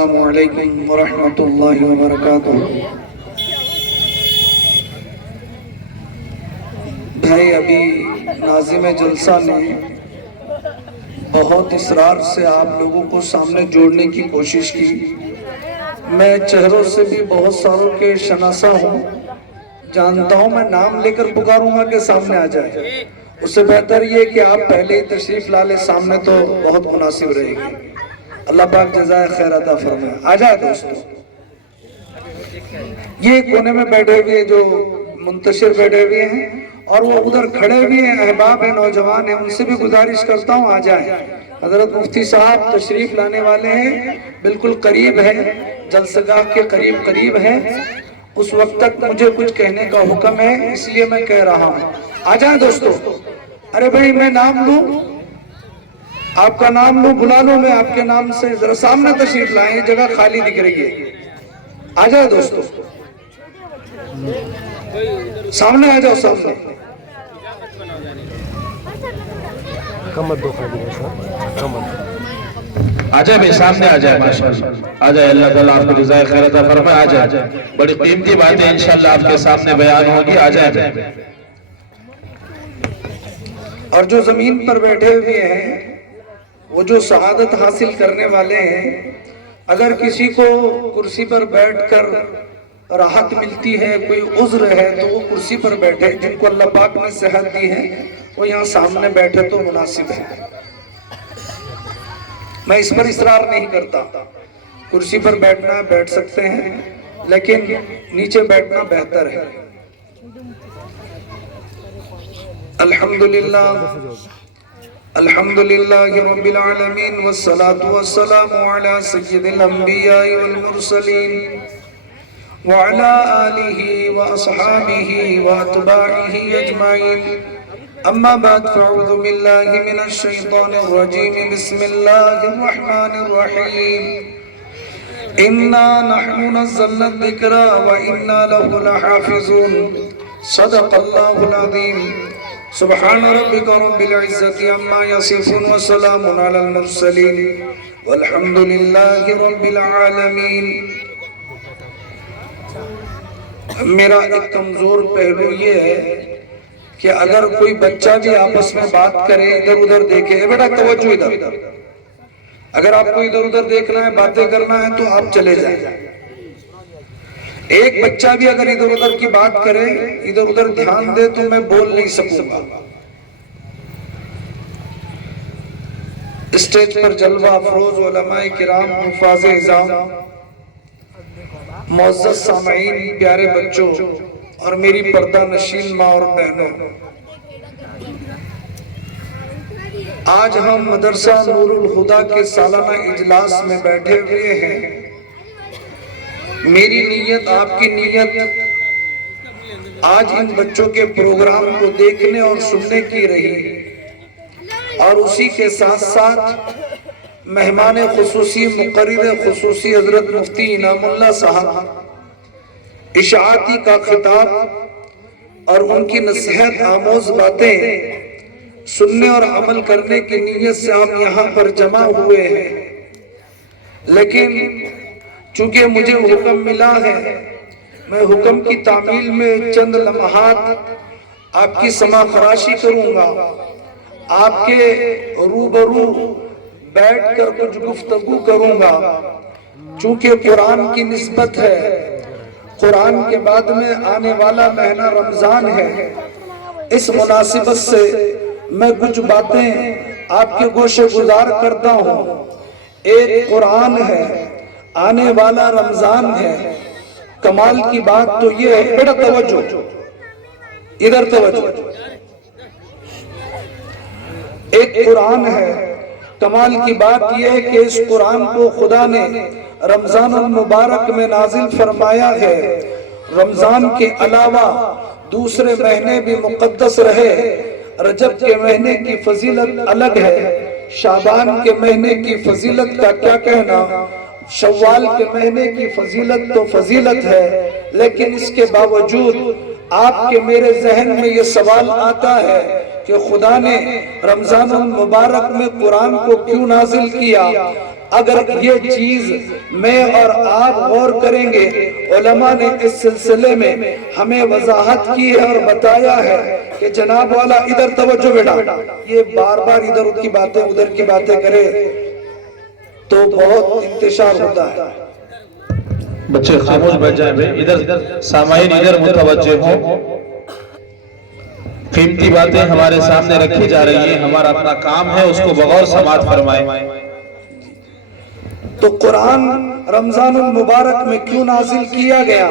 السلام علیکم ورحمۃ اللہ وبرکاتہ۔ بھائی ابھی ناظم جلسہ نے بہت اصرار سے آپ لوگوں کو سامنے جوڑنے کی کوشش کی۔ میں چہروں سے بھی بہت ساروں کے شناسا ہوں، جانتا ہوں، میں نام لے کر پکاروں گا کہ سامنے آ جائے، اس سے بہتر یہ کہ آپ پہلے ہی تشریف لا لے سامنے تو بہت مناسب رہے گی۔ اللہ پاک جزائے خیر عطا فرمائے۔ آ جائے دوستو، یہ کونے میں بیٹھے ہوئے جو منتشر بیٹھے ہوئے ہیں اور وہ ادھر کھڑے ہوئے ہیں، احباب ہیں، نوجوان ہیں، ان سے بھی گزارش کرتا ہوں آ جائیں۔ حضرت مفتی صاحب تشریف لانے والے ہیں، بالکل قریب ہے، جلسگاہ کے قریب ہے، اس وقت تک مجھے کچھ کہنے کا حکم ہے، اس لیے میں کہہ رہا ہوں آ جائیں دوستو۔ ارے بھائی میں نام لوں، آپ کا نام لوں، بلا لوں میں آپ کے نام سے، ذرا سامنے تشریف لائیں، یہ جگہ خالی دکھ رہی ہے، آ جائے دوستو، سامنے آ جاؤ، سامنے آ جائے بھائی، سامنے آ جائے، ماشاءاللہ آ جائے، اللہ تعالیٰ آپ کو جزائے خیر عطا فرمائے۔ آ جائے، بڑی قیمتی باتیں انشاءاللہ آپ کے سامنے بیان ہوگی، آ جائے۔ اور جو زمین پر بیٹھے ہوئے ہیں، وہ جو سعادت حاصل کرنے والے ہیں، اگر کسی کو کرسی پر بیٹھ کر راحت ملتی ہے، کوئی عذر ہے تو وہ کرسی پر بیٹھے، جن کو اللہ پاک نے صحت دی ہے وہ یہاں سامنے بیٹھے تو مناسب ہے۔ میں اس پر اصرار نہیں کرتا، کرسی پر بیٹھنا ہے بیٹھ سکتے ہیں، لیکن نیچے بیٹھنا بہتر ہے۔ الحمدللہ رب العالمین والصلاة والسلام علی سید الانبیاء والمرسلین وعلى آلہ واصحابہ واتباعہ اجمعین، اما بعد فاعوذ باللہ من الشیطان الرجیم، بسم اللہ الرحمن الرحیم، انا نحن نزلنا الذکر وانا لہ لحافظون، صدق اللہ العظیم۔ سبحان ربک رب العزت عما یصفون وسلام علی المرسلین والحمد للہ رب العالمین۔ میرا ایک کمزور پہلو یہ ہے کہ اگر کوئی بچہ بھی آپس میں بات کرے، ادھر ادھر دیکھے، بیٹا توجہ ادھر، اگر آپ کو ادھر ادھر دیکھنا ہے، باتیں کرنا ہے تو آپ چلے جائیں۔ ایک بچہ بھی اگر ادھر ادھر کی بات کرے، ادھر ادھر دھیان دے تو میں بول نہیں سکوں گا۔ اسٹیج پر جلوہ افروز علماء کرام، حفاظ اعظام، معزز سامعین، پیارے بچوں اور میری پردہ نشین ماں اور بہنوں، آج ہم مدرسہ نور الہدیٰ کے سالانہ اجلاس میں بیٹھے ہوئے ہیں۔ میری نیت، آپ کی نیت آج ان بچوں کے پروگرام کو دیکھنے اور سننے کی رہی، اور اسی کے ساتھ ساتھ مہمان خصوصی، مقرر خصوصی حضرت مفتی انعام اللہ صاحب اشاعتی کا خطاب اور ان کی نصیحت آموز باتیں سننے اور عمل کرنے کی نیت سے ہم یہاں پر جمع ہوئے ہیں۔ لیکن چونکہ مجھے حکم ملا ہے، میں حکم کی تعمیل میں چند لمحات آپ کی سماع خراشی کروں گا، آپ کے روبرو بیٹھ کر کچھ گفتگو کروں گا۔ چونکہ قرآن کی نسبت ہے، قرآن کے بعد میں آنے والا مہینہ رمضان ہے، اس مناسبت سے میں کچھ باتیں آپ کے گوشے گزار کرتا ہوں۔ ایک قرآن ہے، آنے والا رمضان ہے، کمال کی بات تو یہ ہے، بیٹا توجہ ادھر توجہ، ایک قرآن ہے، کمال کی بات یہ ہے کہ اس قرآن کو خدا نے رمضان المبارک میں نازل فرمایا ہے۔ رمضان کے علاوہ دوسرے مہینے بھی مقدس رہے، رجب کے مہینے کی فضیلت الگ ہے، شعبان کے مہینے کی فضیلت کا کیا کہنا، شوال کے مہینے کی فضیلت تو فضیلت ہے، لیکن اس کے باوجود آپ کے میرے ذہن میں یہ سوال آتا ہے کہ کہ خدا نے رمضان المبارک میں قرآن کو کیوں نازل کیا؟ اگر یہ چیز میں اور آپ غور کریں گے، علماء نے اس سلسلے میں ہمیں وضاحت کی ہے اور بتایا ہے کہ جناب والا ادھر توجہ بیٹا، یہ بار بار ادھر کی باتیں ادھر کی باتیں کرے تو بہت انتشار ہوتا ہے۔ بچے خاموش بیٹھ جائیں بھائی، ادھر سامعین ادھر متوجہ ہوں، قیمتی باتیں ہمارے سامنے رکھی جا رہی ہیں، ہمارا اپنا کام ہے اس کو بغور سماعت فرمائیں۔ تو قرآن رمضان المبارک میں کیوں نازل کیا گیا؟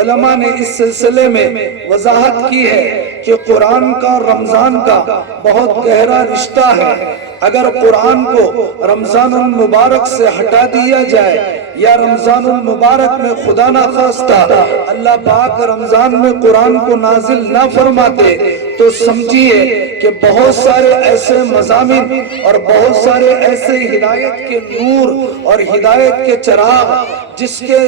علماء نے اس سلسلے میں وضاحت کی ہے کہ قرآن کا اور رمضان کا بہت گہرا رشتہ ہے۔ اگر قرآن کو رمضان المبارک سے ہٹا دیا جائے یا رمضان المبارک میں خدا نہ خواستہ اللہ پاک رمضان میں قرآن کو نازل نہ فرماتے تو سمجھیے کہ بہت سارے ایسے مضامین اور بہت سارے ایسے ہدایت کے نور اور ہدایت کے چراغ جس کے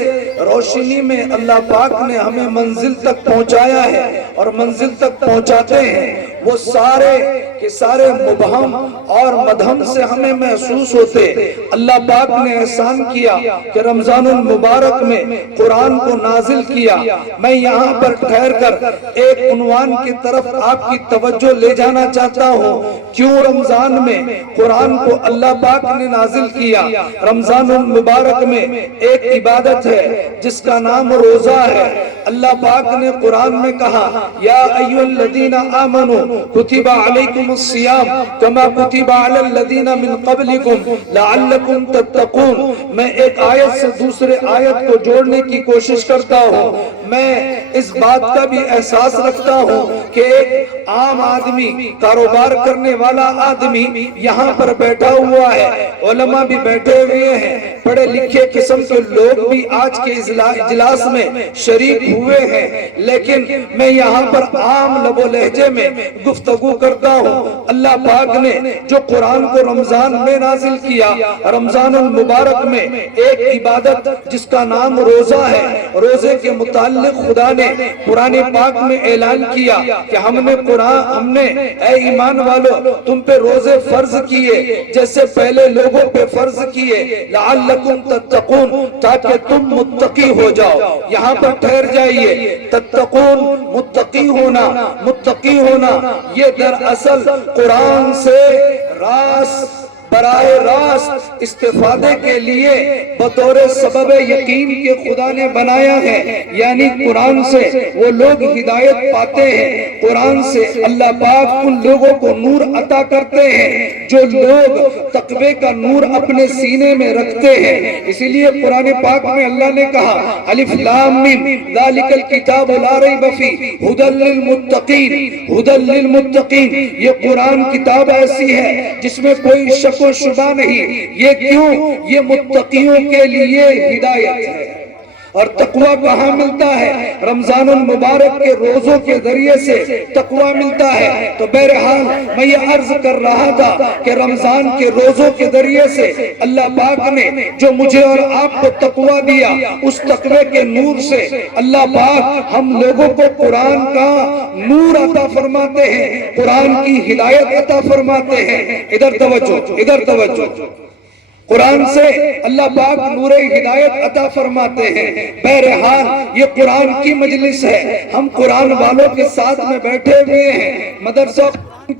روشنی میں اللہ پاک نے ہمیں منزل تک پہنچایا ہے اور منزل تک پہنچاتے ہیں، وہ سارے کے سارے مبہم اور مدھم سے ہمیں محسوس ہوتے۔ اللہ پاک نے احسان کیا کہ رمضان المبارک میں قرآن کو نازل کیا۔ میں یہاں پر ٹھہر کر ایک عنوان کی طرف آپ کی توجہ لے جانا چاہتا ہوں، کیوں رمضان میں قرآن کو اللہ پاک نے نازل کیا؟ رمضان المبارک میں ایک عبادت ہے جس کا نام روزہ ہے۔ اللہ پاک نے قرآن میں کہا یا ایھا الذین آمنوا کتب علیکم الصیام کما کتب علی الذین من قبلکم لعلکم تتقون۔ میں ایک آیت سے دوسرے آیت کو جوڑنے کی کوشش کرتا ہوں۔ میں اس بات کا بھی احساس رکھتا ہوں کہ ایک عام آدمی، کاروبار کرنے والا آدمی یہاں پر بیٹھا ہوا ہے، علماء بھی بیٹھے ہوئے ہیں، پڑھے لکھے قسم کے لوگ بھی آج کے اجلاس میں شریک ہوئے ہیں، لیکن میں یہاں پر عام لب و لہجے میں گفتگو کرتا ہوں۔ اللہ پاک نے جو قرآن کو رمضان میں نازل کیا، رمضان المبارک میں ایک عبادت جس کا نام روزہ ہے، روزے کے متعلق خدا نے قرآن پاک میں اعلان کیا کہ ہم نے اے ایمان والو تم پہ روزے فرض کیے جیسے پہلے لوگوں پہ فرض کیے، لعلکم تتقون، تاکہ تم متقی ہو جاؤ۔ یہاں پر ٹھہر جائیے، تتقون متقی ہونا یہ دراصل قرآن سے براہ راست استفادے کے لیے بطور سبب یقین کے خدا نے بنایا ہے، یعنی قرآن سے وہ لوگ ہدایت پاتے ہیں، قرآن سے اللہ پاک ان لوگوں کو نور عطا کرتے ہیں جو لوگ تقوی کا نور اپنے سینے میں رکھتے ہیں۔ اسی لیے قرآن پاک میں اللہ نے کہا الف لام میم ذالک الکتاب لا ریب فیہ ھدی للمتقین، یہ قرآن کتاب ایسی ہے جس میں کوئی شک و شبہ نہیں۔ یہ کیوں؟ یہ متقیوں کے لیے ہدایت ہے۔ اور تقوی کہاں ملتا ہے؟ رمضان المبارک کے روزوں کے ذریعے سے تقوی ملتا ہے۔ تو بہرحال میں یہ عرض کر رہا تھا کہ رمضان کے روزوں کے ذریعے سے اللہ پاک نے جو مجھے اور آپ کو تقوی دیا، اس تقوی کے نور سے اللہ پاک ہم لوگوں کو قرآن کا نور عطا فرماتے ہیں، قرآن کی ہدایت عطا فرماتے ہیں۔ ادھر توجہ، قرآن سے اللہ پاک نور ہدایت عطا فرماتے ہیں۔ بہرحال یہ قرآن کی مجلس ہے، ہم قرآن والوں کے ساتھ میں بیٹھے ہوئے ہیں، مدرسہ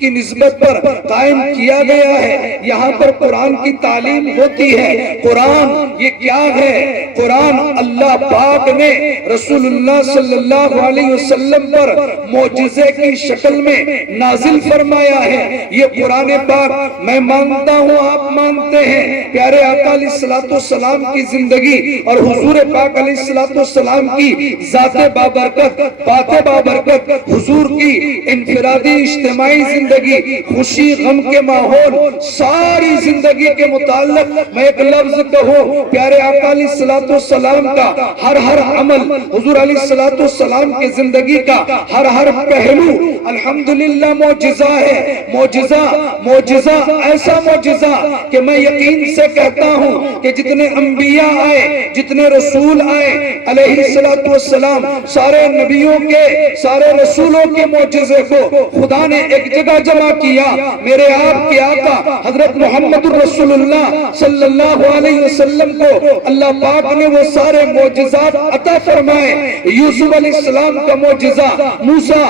کی نسبت پر قائم کیا گیا ہے، یہاں پر قرآن کی تعلیم ہوتی ہے۔ قرآن یہ کیا ہے؟ قرآن اللہ پاک نے رسول اللہ صلی اللہ علیہ وسلم پر معجزے کی شکل میں نازل فرمایا ہے۔ یہ قرآن پاک میں مانتا ہوں آپ مانتے ہیں، پیارے آقا علیہ السلام کی زندگی اور حضور پاک علیہ السلام کی ذات بابرکت، بات بابرکت، حضور کی انفرادی اجتماعی زندگی، خوشی غم کے ماحول، ساری زندگی کے متعلق میں ایک لفظ کہوں، پیارے آقا علیہ السلام کا ہر عمل، حضور علیہ السلام کے زندگی کا ہر پہلو الحمدللہ معجزہ ہے۔ معجزہ ایسا معجزہ کہ میں یقین سے کہتا ہوں کہ جتنے انبیاء آئے، جتنے رسول آئے علیہ السلام، سارے نبیوں کے، سارے رسولوں کے معجزے کو خدا نے ایک جگہ جگہ جمع کیا، میرے آپ کے آقا حضرت محمد رسول اللہ صلی اللہ علیہ وسلم کو اللہ پاک نے وہ سارے معجزات عطا فرمائے۔ یوسف علیہ السلام کا معجزہ، موسیٰ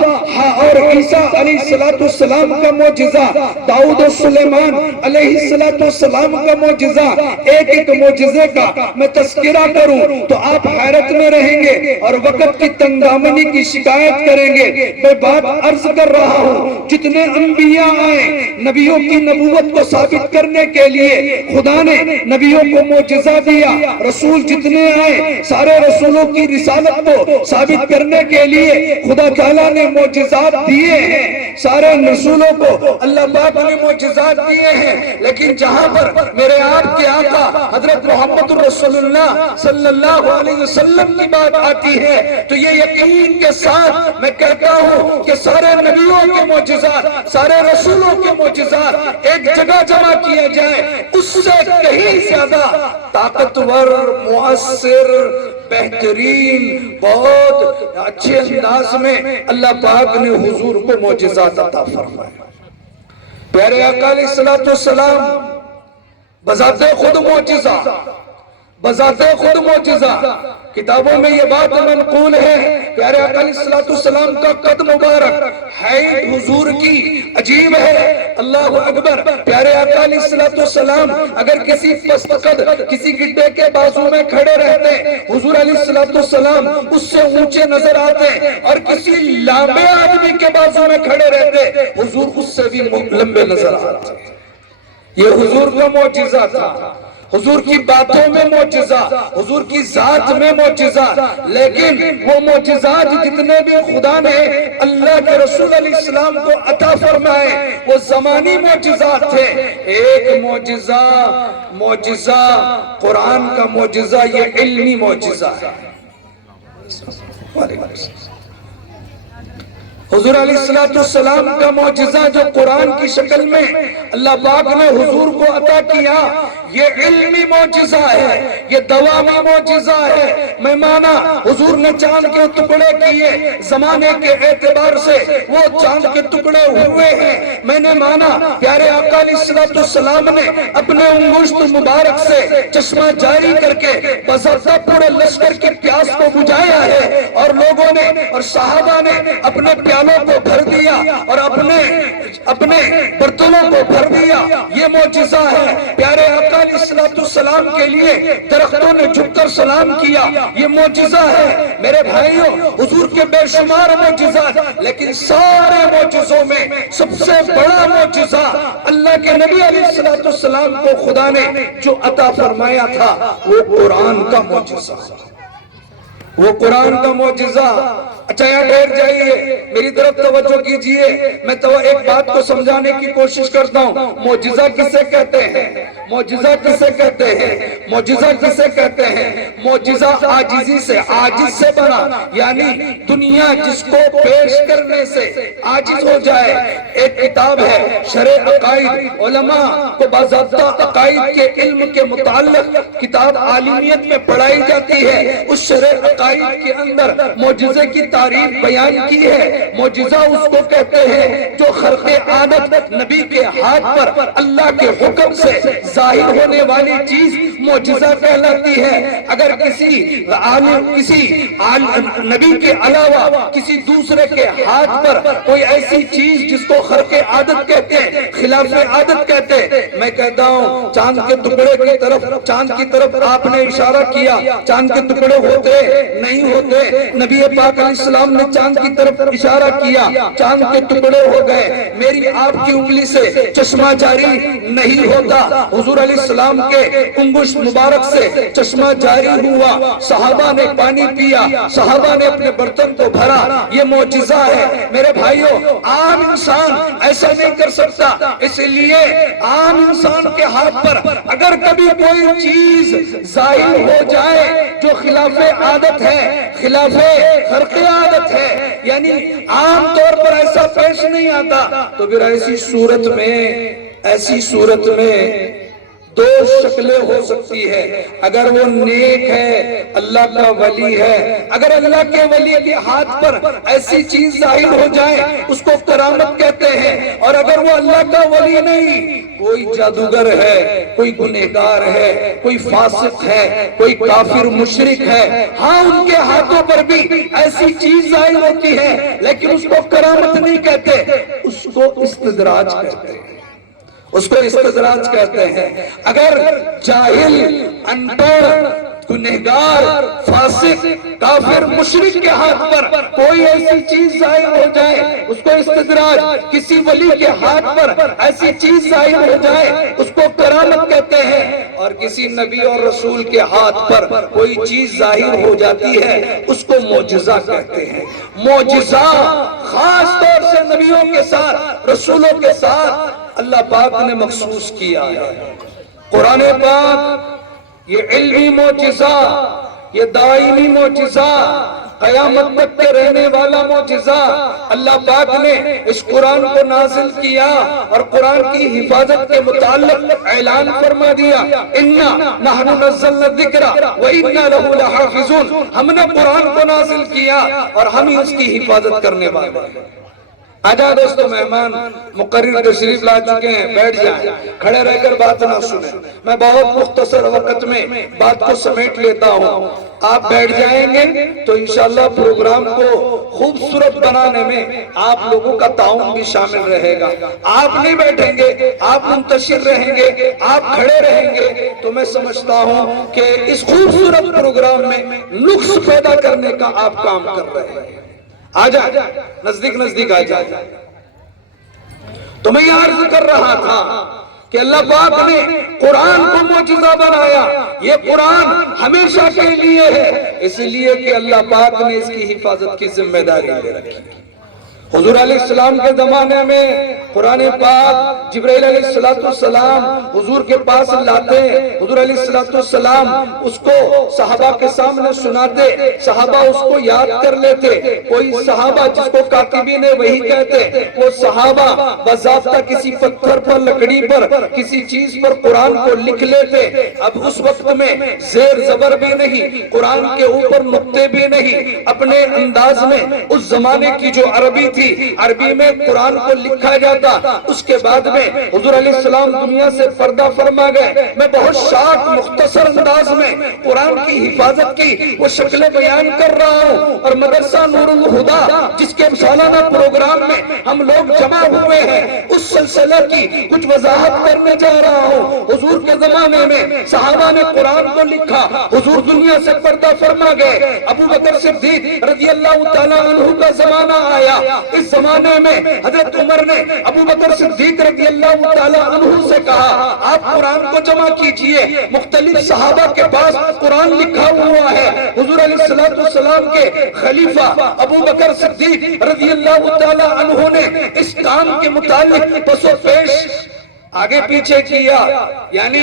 اور عیسیٰ علیہ السلام کا معجزہ، داؤد و سلیمان علیہ السلام کا معجزہ، ایک ایک معجزے کا میں تذکرہ کروں تو آپ حیرت میں رہیں گے اور وقت کی تنگدامنی کی شکایت کریں گے۔ میں بات عرض کر رہا ہوں، جتنے انبیاء آئے نبیوں کی نبوت کو ثابت کرنے کے لیے خدا نے نبیوں کو معجزہ دیا، رسول جتنے آئے سارے رسولوں کی رسالت کو ثابت کرنے کے لیے خدا تعالیٰ نے معجزات دیے ہیں، سارے رسولوں کو اللہ پاک نے معجزات دیے ہیں۔ لیکن جہاں پر میرے آپ کے آقا حضرت محمد رسول اللہ صلی اللہ علیہ وسلم کی بات آتی ہے تو یہ یقین کے ساتھ میں کہتا ہوں کہ سارے نبیوں کے معجزات، سارے رسولوں کے معجزات ایک جگہ جمع کیا جائے، اس سے کہیں زیادہ طاقتور، مؤثر، بہترین، بہت اچھے انداز میں اللہ پاک نے حضور کو معجزات عطا فرمائے۔ پیارے آقا علیہ السلام بذات خود معجزہ، بذات خود معجزہ، کتابوں میں یہ بات منقول ہے، پیارے آقا علیہ السلام کا قد مبارک حیت حضور کی عجیب ہے، اللہ اکبر۔ پیارے آقا علیہ السلام اگر کسی پست قد، کسی گڈے کے بازو میں کھڑے رہتے حضور علیہ السلام اس سے اونچے نظر آتے، اور کسی لمبے آدمی کے بازو میں کھڑے رہتے حضور اس سے بھی لمبے نظر آتے۔ یہ حضور کا معجزہ تھا، حضور کی باتوں میں معجزہ، حضور کی ذات میں معجزہ۔ لیکن وہ معجزات جتنے بھی خدا نے اللہ کے رسول علیہ السلام کو عطا فرمائے وہ زمانی معجزات تھے۔ ایک معجزہ قرآن کا معجزہ، یہ علمی معجزہ ہے۔ حضور علیہ السلام کا معجزہ جو قرآن کی شکل میں اللہ پاک نے حضور کو عطا کیا، یہ علمی معجزہ ہے، یہ دوامی معجزہ ہے۔ میں مانا حضور نے چاند کے ٹکڑے کیے، زمانے کے اعتبار سے وہ چاند کے ٹکڑے ہوئے ہیں۔ میں نے مانا پیارے آقا علیہ السلام نے اپنے انگشت مبارک سے چشمہ جاری کر کے بضابطہ پورے لشکر کی پیاس کو بجھایا ہے، اور لوگوں نے اور صحابہ نے اپنے پیالوں کو بھر دیا اور اپنے برتنوں کو بھر دیا۔ یہ معجزہ ہے۔ پیارے آقا علیہ السلام کے لیے درختوں نے جھک کر سلام کیا، یہ معجزہ ہے۔ میرے بھائیوں، حضور کے بے شمار معجزات، لیکن سارے معجزوں میں سب سے بڑا معجزہ اللہ کے نبی علیہ السلام کو خدا نے جو عطا فرمایا تھا وہ قرآن کا معجزہ، وہ قرآن کا معجزہ۔ اچھا یہاں ٹھہر جائیے، میری طرف توجہ کیجئے، میں تو ایک بات کو سمجھانے کی کوشش کرتا ہوں۔ معجزہ کسے کہتے ہیں؟ معجزہ کسے کہتے ہیں؟ معجزہ کسے کہتے ہیں؟ معجزہ عاجزی سے، عاجز سے بنا، یعنی دنیا جس کو پیش کرنے سے عاجز ہو جائے۔ ایک کتاب ہے شرح عقائد، علماء کو باضابطہ عقائد کے علم کے متعلق کتاب عالمیت میں پڑھائی جاتی ہے۔ اس شرح عقائد کے اندر معجزے کی تعریف بیان کی ہے۔ معجزہ اس کو کہتے ہیں جو خرق عادت نبی کے ہاتھ پر اللہ کے حکم سے ظاہر ہونے والی چیز معجزہ کہلاتی ہے۔ اگر کسی نبی کے علاوہ کسی دوسرے کے ہاتھ پر کوئی ایسی چیز جس کو خرق عادت کہتے ہیں، خلاف عادت کہتے ہیں، میں کہتا ہوں چاند کے ٹکڑے کی طرف، چاند کی طرف آپ نے اشارہ کیا، چاند کے ٹکڑے ہوتے نہیں ہوتے؟ نبی پاک علیہ السلام نے چاند کی طرف اشارہ کیا، چاند کے ٹکڑے ہو گئے۔ میری آپ کی انگلی سے چشمہ جاری نہیں ہوتا، حضور علیہ السلام کے انگشت مبارک سے چشمہ جاری ہوا، صحابہ نے پانی پیا، صحابہ نے اپنے برتن کو بھرا۔ یہ معجزہ ہے میرے بھائیوں، عام انسان ایسا نہیں کر سکتا۔ اس لیے عام انسان کے ہاتھ پر اگر کبھی کوئی چیز ظاہر ہو جائے جو خلاف عادت ہے، خلاف خرق عادت ہے، یعنی عام طور پر ایسا پیش نہیں آتا، تو پھر ایسی صورت میں دو شکلیں ہو سکتی ہے، اگر وہ نیک ہے، اللہ کا ولی ہے، اگر اللہ کے ولی کے ہاتھ پر ایسی چیز ظاہر ہو جائے اس کو کرامت کہتے ہیں، اور اگر وہ اللہ کا ولی نہیں، کوئی جادوگر ہے، کوئی گنہگار ہے، کوئی فاسق ہے، کوئی کافر مشرک ہے، ہاں ان کے ہاتھوں پر بھی ایسی چیز ظاہر ہوتی ہے لیکن اس کو کرامت نہیں کہتے، اس کو استدراج کہتے ہیں، اس کو استدراج کہتے ہیں۔ اگر جاہل، ان پڑھ، گنہگار، فاسق، کافر، مشرک کے ہاتھ پر کوئی ایسی چیز ظاہر ہو جائے اس کو استدراج، کسی ولی کے ہاتھ پر ایسی چیز ظاہر ہو جائے اس کو کرامت کہتے ہیں، اور کسی نبی اور رسول کے ہاتھ پر کوئی چیز ظاہر ہو جاتی ہے اس کو معجزہ کہتے ہیں۔ معجزہ خاص طور سے نبیوں کے ساتھ، رسولوں کے ساتھ اللہ پاک نے مخصوص کیا ہے۔ قرآن پاک یہ علمی معجزہ، یہ دائمی معجزہ، قیامت تک کے رہنے والا معجزہ اللہ پاک نے اس قرآن کو نازل کیا، اور قرآن کی حفاظت کے متعلق اعلان فرما دیا، اِنَّا نَحْنُ نَزَّلْنَا الذِّكْرَ وَإِنَّا لَهُ لَحَافِظُونَ، ہم نے قرآن کو نازل کیا اور ہم ہی اس کی حفاظت کرنے والے ہیں۔ آجا دوستو، مہمان مقرر تشریف لا چکے ہیں، بیٹھ جائیں، کھڑے رہ کر بات نہ سنیں، میں بہت مختصر وقت میں بات کو سمیٹ لیتا ہوں۔ آپ بیٹھ جائیں گے تو انشاءاللہ پروگرام کو خوبصورت بنانے میں آپ لوگوں کا تعاون بھی شامل رہے گا۔ آپ نہیں بیٹھیں گے، آپ منتشر رہیں گے، آپ کھڑے رہیں گے تو میں سمجھتا ہوں کہ اس خوبصورت پروگرام میں نقص پیدا کرنے کا آپ کام کر رہے ہیں۔ آجا نزدیک نزدیک آ جائے۔ تو میں یہ عرض کر رہا تھا کہ اللہ پاک نے قرآن کو معجزہ بنایا، یہ قرآن ہمیشہ کے لیے ہے، اس لیے کہ اللہ پاک نے اس کی حفاظت کی ذمہ داری لے رکھی۔ حضور علیہ السلام کے زمانے میں قرآن پاک جبرائیل علیہ السلام حضور کے پاس لاتے، حضور علیہ السلام اس کو صحابہ کے سامنے سناتے، صحابہ اس کو یاد کر لیتے، کوئی صحابہ جس کو کاتبین وحی کہتے، وہ صحابہ باضابطہ کسی پتھر پر، لکڑی پر، کسی چیز پر قرآن کو لکھ لیتے۔ اب اس وقت میں زیر زبر بھی نہیں، قرآن کے اوپر نقطے بھی نہیں، اپنے انداز میں اس زمانے کی جو عربی تھی، عربی میں قرآن کو لکھا جاتا۔ اس کے بعد میں حضور علیہ السلام دنیا سے پردہ فرما گئے۔ میں بہت شارٹ مختصر انداز میں قرآن کی حفاظت کی وہ شکل بیان کر رہا ہوں، اور مدرسہ نور الہدا جس کے سالانہ پروگرام میں ہم لوگ جمع ہوئے ہیں اس سلسلہ کی کچھ وضاحت کرنے جا رہا ہوں۔ حضور کے زمانے میں صحابہ نے قرآن کو لکھا، حضور دنیا سے پردہ فرما گئے، ابو بکر صدیق رضی اللہ تعالیٰ عنہ کا زمانہ آیا۔ اس زمانے میں حضرت عمر نے ابو بکر صدیق رضی اللہ تعالیٰ عنہ سے کہا آپ قرآن کو جمع کیجئے، مختلف صحابہ کے پاس قرآن لکھا ہوا ہے۔ حضور علیہ السلام کے خلیفہ ابو بکر صدیق رضی اللہ تعالیٰ عنہ نے اس کام کے متعلق پس و پیش آگے پیچھے کیا، یعنی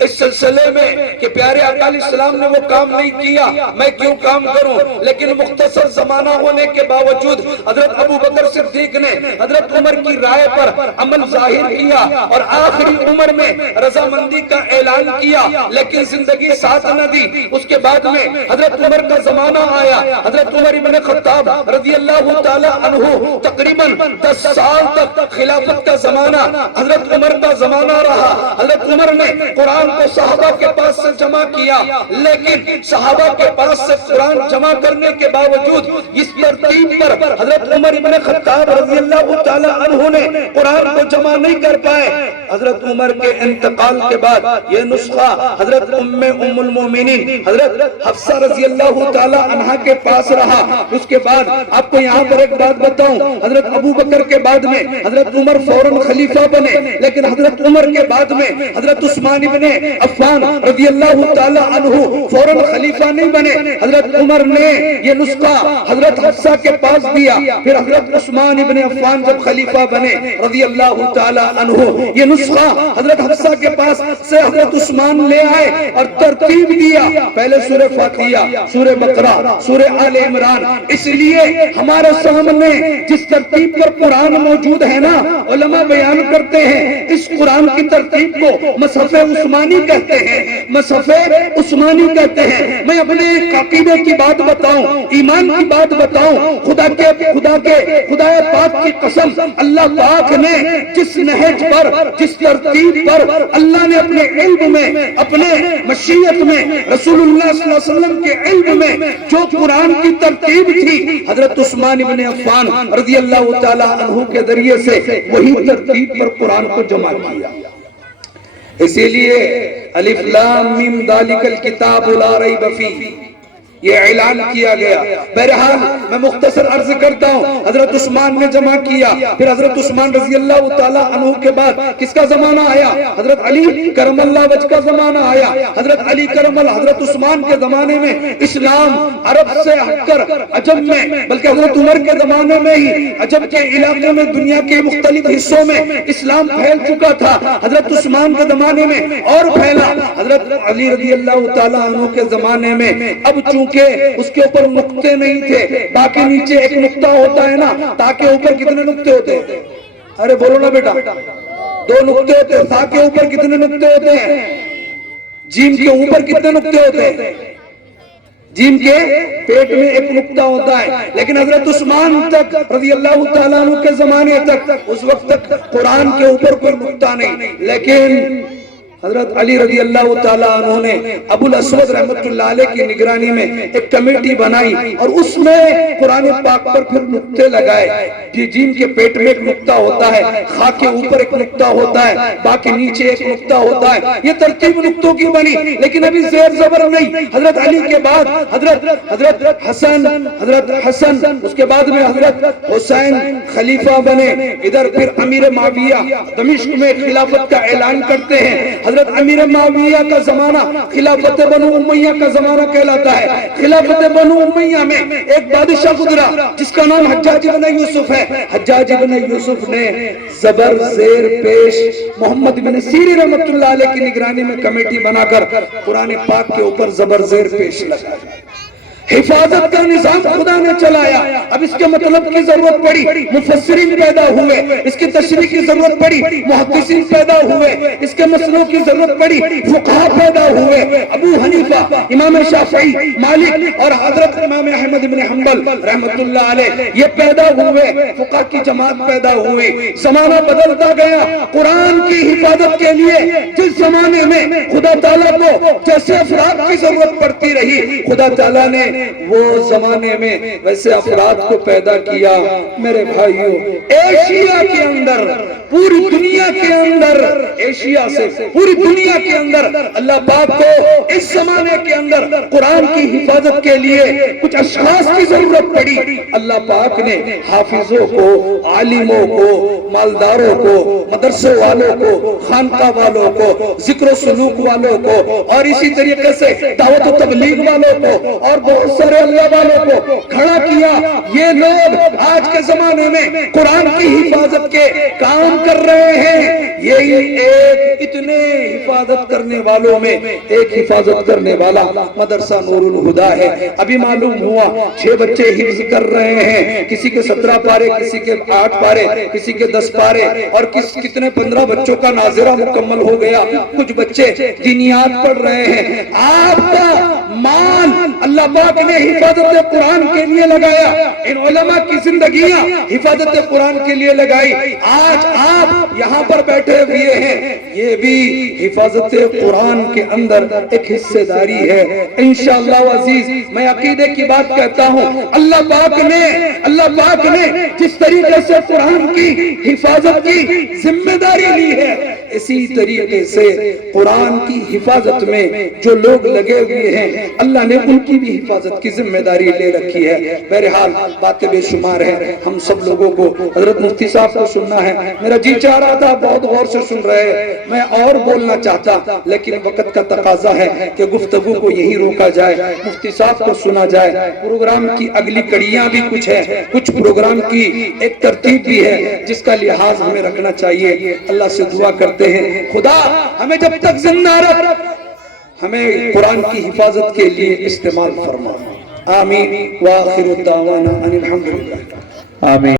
اس سلسلے میں کہ پیارے آقا علیہ السلام نے وہ کام نہیں کیا، میں کیوں کام کروں، لیکن مختصر زمانہ ہونے کے باوجود حضرت ابو بکر صدیق نے حضرت عمر کی رائے پر عمل ظاہر کیا اور آخری عمر میں رضامندی کا اعلان کیا، لیکن زندگی ساتھ نہ دی۔ اس کے بعد میں حضرت عمر کا زمانہ آیا، حضرت عمر ابن خطاب رضی اللہ تعالی عنہ تقریباً 10 سال تک خلافت کا زمانہ حضرت عمر کا زمانہ رہا۔ حضرت عمر نے قرآن کو صحابہ کے پاس سے جمع کیا، لیکن صحابہ کے پاس سے قرآن جمع کرنے کے باوجود اس ترتیب پر حضرت عمر ابن خطاب رضی اللہ تعالی عنہ نے قرآن کو جمع نہیں کر پائے۔ حضرت عمر کے انتقال کے بعد یہ نسخہ حضرت ام المومنین حضرت حفصہ رضی اللہ تعالی عنہ کے پاس رہا۔ اس کے بعد آپ کو یہاں پر ایک بات بتاؤں، حضرت ابو بکر کے بعد میں حضرت عمر فوراً خلیفہ بنے، لیکن حضرت عمر کے بعد میں حضرت عثمان ابن عفان رضی اللہ تعالی عنہ فوراً خلیفہ نہیں بنے۔ حضرت عمر نے یہ نسخہ حضرت حفصہ کے پاس دیا، پھر حضرت عثمان ابن عفان جب خلیفہ بنے رضی اللہ تعالی عنہ یہ نسخہ حضرت حفصہ کے پاس سے حضرت عثمان لے آئے اور ترتیب دیا، پہلے سورہ فاتحہ، سورہ بقرہ، سورہ آل عمران۔ اس لیے ہمارے سامنے جس ترتیب پر قرآن موجود ہے نا، علماء بیان کرتے ہیں اس اس قرآن کی ترتیب کو مصحف عثمانی کہتے ہیں، مصحف عثمانی کہتے ہیں۔ میں اپنے عقیدے کی بات بتاؤں، ایمان کی بات بتاؤں، خدا پاک کی قسم، اللہ پاک نے جس نہج پر، جس ترتیب پر اللہ نے اپنے علم میں، اپنے مشیت میں، رسول اللہ صلی اللہ علیہ وسلم کے علم میں جو قرآن کی ترتیب تھی، حضرت عثمان بن عفان رضی اللہ تعالی عنہ کے ذریعے سے وہی ترتیب پر قرآن کو جمع کیا۔ اسی لیے الف لام میم ذالک الکتاب لا ریب فیہ یہ اعلان کیا گیا۔ بہرحال میں مختصر عرض کرتا ہوں، حضرت عثمان نے جمع کیا، پھر حضرت عثمان رضی اللہ تعالی عنہ کے بعد کس کا زمانہ آیا؟ حضرت علی کرم اللہ وجہ کا زمانہ آیا۔ حضرت علی کرم اللہ، حضرت عثمان کے زمانے میں اسلام عرب سے ہٹ کر عجم میں، بلکہ حضرت عمر کے زمانے میں ہی عجم کے علاقے میں، دنیا کے مختلف حصوں میں اسلام پھیل چکا تھا۔ حضرت عثمان کے زمانے میں اور پھیلا۔ حضرت علی رضی اللہ تعالی عنہ کے زمانے میں اب چونکہ اس کے اوپر نقطے نہیں تھے، باقی نیچے ایک نقطہ ہوتا ہے نا، تاکہ اوپر کتنے نقطے ہوتے ہیں؟ ارے بولو نا بیٹا، 2 نقطے ہوتے ہیں۔ تاکہ اوپر کتنے نقطے ہوتے ہیں؟ جیم کے اوپر کتنے نقطے ہوتے ہیں؟ جیم کے پیٹ میں ایک نقطہ ہوتا ہے۔ لیکن حضرت عثمان تک رضی اللہ تعالیٰ عنہ کے زمانے تک، اس وقت تک قرآن کے اوپر کوئی نقطہ نہیں، لیکن حضرت علی رضی اللہ تعالیٰ عنہ نے ابو الاسود رحمت اللہ علیہ کی نگرانی میں ایک کمیٹی بنائی اور اس میں قرآن پاک پر پھر نقطے لگائے۔ جیم کے پیٹ میں ایک نقطہ ہوتا ہے، خا کے اوپر ایک نقطہ ہوتا ہے، باقی نیچے ایک نقطہ ہوتا ہے۔ یہ ترتیب نقطوں کی بنی، لیکن ابھی زیر زبر نہیں۔ حضرت علی کے بعد حضرت حسن، اس کے بعد میں حضرت حسین خلیفہ بنے۔ ادھر پھر امیر معاویہ دمشق میں خلافت کا اعلان کرتے ہیں۔ حضرت امیر معاویہ کا زمانہ خلافت بنو امیہ کا زمانہ کہلاتا ہے۔ خلافت بنو امیہ میں ایک بادشاہ گزرا جس کا نام حجاج بن یوسف ہے۔ حجاج بن یوسف نے زبر زیر پیش محمد بن سیرین رحمت اللہ علیہ کی نگرانی میں کمیٹی بنا کر قرآن پاک کے اوپر زبر زیر پیش لگا۔ حفاظت کا نظام خدا نے چلایا۔ اب اس کے مطلب کی ضرورت پڑی، مفسرین پیدا ہوئے، اس کی تشریح کی ضرورت پڑی، محدثین پیدا ہوئے، اس کے مسئلوں کی ضرورت پڑی، فقہاء پیدا ہوئے، ابو حنیفہ، امام شافعی، مالک اور حضرت امام احمد بن حنبل رحمت اللہ علیہ یہ پیدا ہوئے، فقہاء کی جماعت پیدا ہوئی۔ زمانہ بدلتا گیا۔ قرآن کی حفاظت کے لیے جس زمانے میں خدا تعالیٰ کو جیسے افراد کی ضرورت پڑتی رہی، خدا تعالیٰ نے وہ زمانے میں ویسے افراد کو پیدا کیا۔ میرے بھائیوں، ایشیا کے اندر، پوری دنیا کے اندر، ایشیا سے پوری دنیا کے اندر اللہ پاک کو اس زمانے کے اندر قرآن کی حفاظت کے لیے کچھ اشخاص کی ضرورت پڑی۔ اللہ پاک نے حافظوں کو، عالموں کو، مالداروں کو، مدرسے والوں کو، خانقاہ والوں کو، ذکر و سلوک والوں کو، اور اسی طریقے سے دعوت و تبلیغ والوں کو، اور بہت سارے اللہ والوں کو کھڑا کیا۔ یہ لوگ آج کے زمانے میں قرآن کی حفاظت کے کام کر رہے ہیں۔ یہی ایک اتنے حفاظت کرنے والوں میں ایک حفاظت کرنے والا مدرسہ نور الہدا ہے۔ ابھی معلوم ہوا 6 بچے حفظ کر رہے ہیں، کسی کے 17 پارے، کسی کے 8 پارے، کسی کے 10 پارے، اور کتنے 15 بچوں کا ناظرہ مکمل ہو گیا۔ کچھ بچے دینیات پڑھ رہے ہیں۔ آپ کا مان اللہ پاک نے حفاظت قرآن کے لیے لگایا۔ ان علماء کی زندگیاں حفاظت قرآن کے لیے لگائی۔ آج آپ یہاں پر بیٹھے ہوئے ہیں، یہ بھی حفاظت قرآن کے اندر ایک حصہ داری ہے۔ انشاءاللہ عزیز میں عقیدے کی بات کہتا ہوں، اللہ پاک نے جس طریقے سے قرآن کی حفاظت کی ذمہ داری لی ہے، اسی طریقے سے قرآن کی حفاظت میں جو لوگ لگے ہوئے ہیں اللہ نے ان کی بھی حفاظت کی ذمہ داری لے رکھی ہے۔ بہرحال باتیں بے شمار ہیں، ہم سب لوگوں کو حضرت مفتی صاحب کو سننا ہے۔ میرا جی چاہ رہا تھا، بہت غور سے سن رہے ہیں، میں اور بولنا چاہتا، لیکن وقت کا تقاضا ہے کہ گفتگو کو یہی روکا جائے، مفتی صاحب کو سنا جائے۔ پروگرام کی اگلی کڑیاں بھی کچھ ہے، کچھ پروگرام کی ایک ترتیب بھی ہے جس کا لحاظ ہمیں رکھنا چاہیے۔ اللہ سے دعا کرتے ہیں خدا ہمیں جب تک زندہ رکھ، ہمیں قرآن کی حفاظت کے لیے استعمال فرما۔ آمین وآخر الدعوانا ان الحمدللہ۔ آمین۔